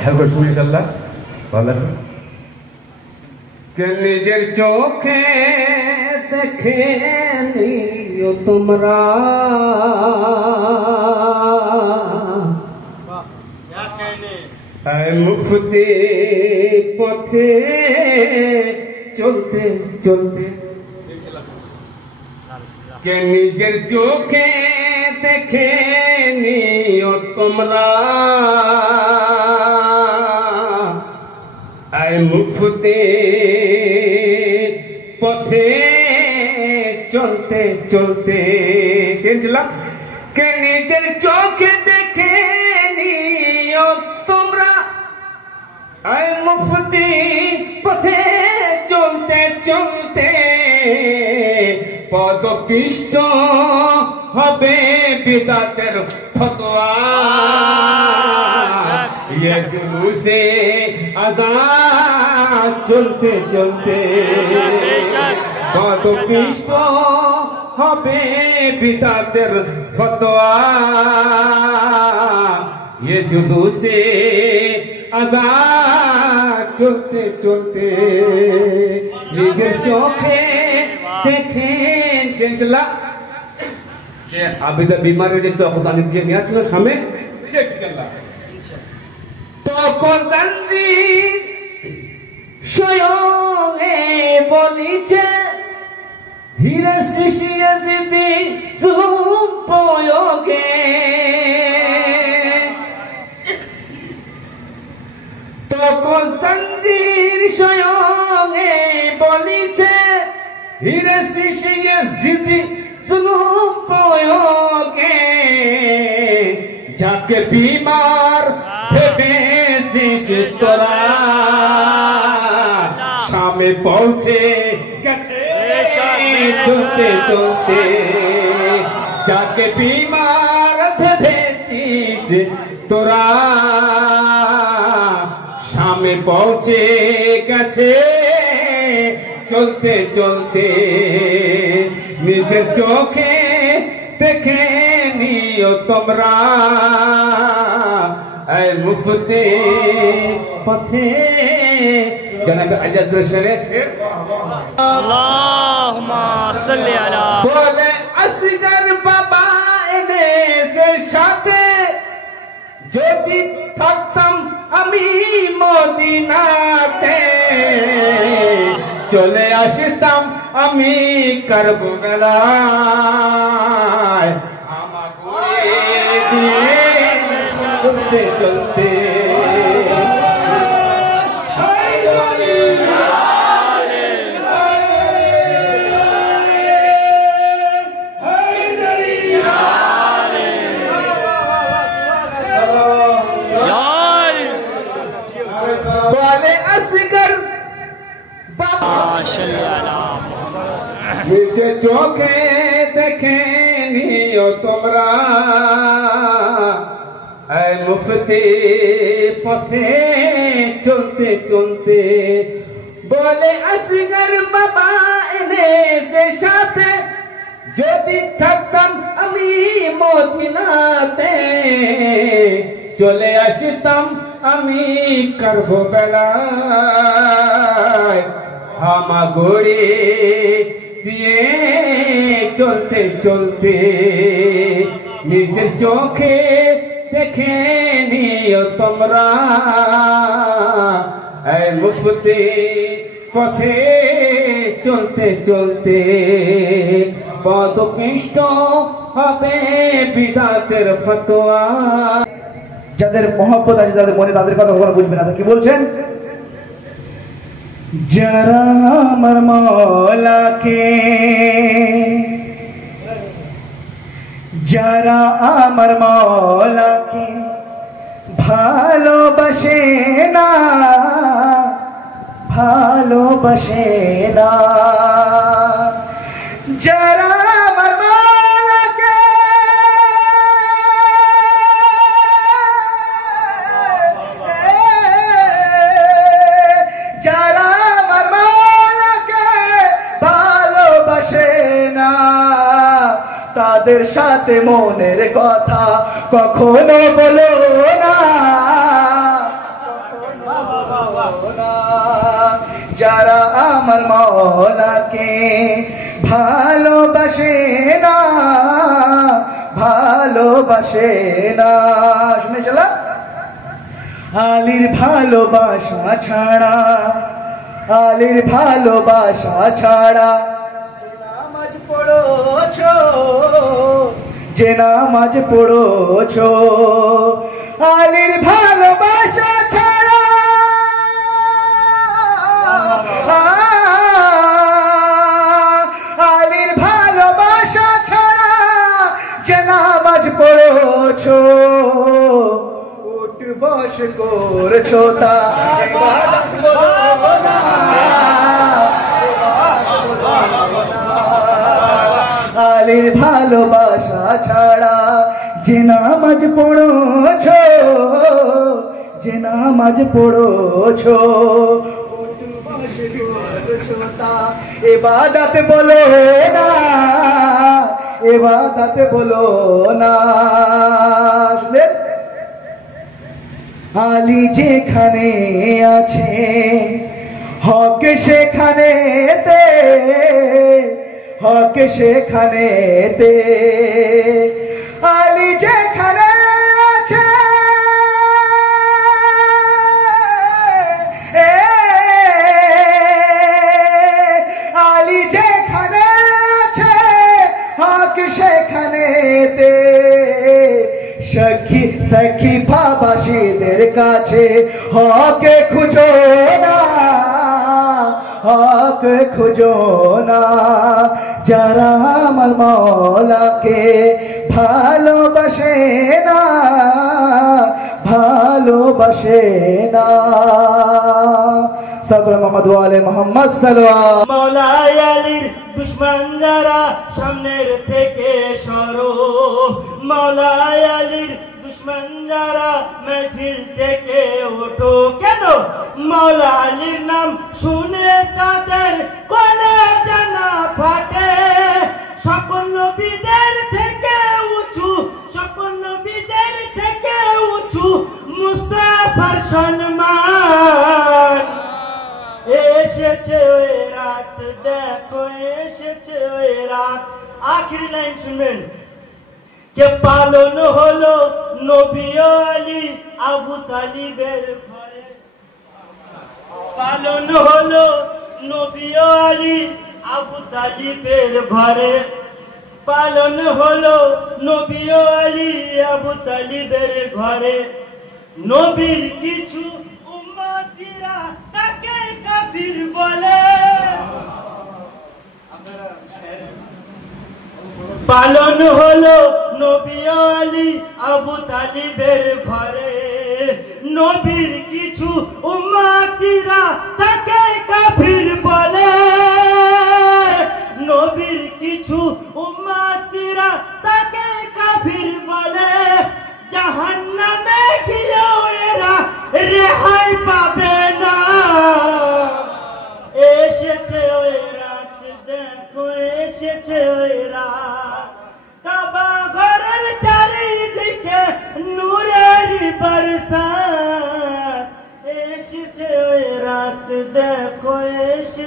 হ্যাঁ শুনি ইনশাল্লাহ ভালো কে নিজের চোখে দেখে নিও তোমরা মুক্তি পথে চলতে চলতে কে নিজের চোখে দেখে নিও তোমরা মুক্তি পথে চলতে চলতে কে নিজের চোখে দেখে নিও তোমরা মুক্তি পথে চলতে চলতে পদপিষ্ট হবে বিদাতের ফতোয়া ये जुलूसे आजाद चलते चलते पदपिष्ट হবে বিদাতের ফতোয়া ये जुलूसे आजाद चलते चलते নিজের চোখে দেখেন শেষলা যে আবিদা বিমারের যে চকদানি দিয়ে নিয়ে ছিল সামনে শেষ গেল তখন জানজির স্বয়ংে বলিছে হীরা শিশিয়ে যদি জুলুম প্রয়োগে তখন জানজির স্বয়ংে বলিছে হীরা শিশিয়ে যদি জুলুম প্রয়োগে যাকে বিমার ভেবেছিস তোরা সামনে পৌঁছে গেছে চলতে চলতে যাকে বিমার ভেবেছিস তোরা সামনে পৌঁছে গেছে চলতে চলতে নিজের চোখে দেখে নিও তোমরা মুফতি পথে জনাব আজাদ শরীফ আল্লাহুম্মা সাল্লি আলা বলে আসগর বাবা এনেসের সাথে যদি থাকতাম আমি মদিনাতে চলে আসতাম আমি কারবালায় আমাকে চলতে চলতে বলে আসগর নিচে চোখে দেখে নিও তোমরা মুফতি পথে চলতে চলতে বলে আসগর বাবা এনেছে সাথে যদি থাকতাম আমি মদিনাতে চলে আসতাম আমি কারবালায় হামাগুড়ি দিয়ে চলতে চলতে নিজের চোখে দেখে নিও তোমরা মুফতি পথে চলতে চলতে পদপিষ্ট হবে বিদাতের ফতোয়া যাদের মহব্বত আছে যাদের মনে তাদের কথা কখনো বুঝবে না কি বলছেন যারা আমার মওলাকে যারা আমার মওলাকে ভালোবাসে না ভালোবাসে না যারা আমার মওলাকে যারা আমার মওলাকে ভালোবাসে না তাদের সাথে মনের কথা কখনো বলো না আমার মওলাকে ভালোবাসে না, ভালোবাসে না। শুনে চলা, আলীর ভালোবাসা ছাড়া, আলীর ভালোবাসা ছাড়া যে নামাজ পড়োছো, যে নামাজ পড়োছো, আলীর ভালোবাসা ছাড়া, আলীর ভালোবাসা ছাড়া যে নামাজ পড়োছো, উঠ বস করছো তা ইবাদত বলো না, আলীর ভালোবাসা ছাড়া যে নামাজ পড়োছো, যে নামাজ পড়োছো, ইবাদত বলো না, ইবাদত বলো না। শুনেন, আলী যেখানে আছে হক সেখানেতে, হক সেখানেতে, আলী যেখানে আছে আলী যেখানে আছে হক সেখানেতে, সখী সখী ভাবাসীদের কাছে হকে খুঁজো না, হক খুঁজো না। যারা আমার মওলাকে ভালোবাসে না, ভালোবাসে না। সকল মোহাম্মদ ওয়া আলে মোহাম্মদ সাল্লাল্লাহু। মওলা আলীর দুশমন যারা সামনের থেকে সরো, মওলা আলীর দুশমন যারা महफिल থেকে ওঠো। কেন? মওলা আলীর নাম শুনে তাদের কলেজা না ফাটে। সকল নবীদের থেকে উঁচু, সকল নবীদের থেকে উঁচু মুস্তাফার সম্মান। এসেছে ওই রাত, দেখো এসেছে ওই রাত। আখিরি লাইন শুনবেন, কে পালন হলো নবী আলী আবু তালিবের ঘরে, পালন হলো নবী আলী আবু তালিবের ঘরে, পালন হলো নবী আলী আবু তালিবের ঘরে। নবীর কিছু উম্মতিরা তাকে কাফির বলে। পালন হলো নবী আলী আবু তালিবের ঘরে। নবীর কিছু উম্মতিরা তাকে কাফির বলে। নবীর কিছু উম্মতিরা তাকে কাফির বলে। জাহান্নামে গিয়েও এরা রেহাই পাবে না। এসেছে ওই রাত, দেখো এসেছে ওই রাত। কাবা ঘরের চারিদিকে নূরের বরসাত। এসেছে ওই রাত, দেখো এসেছে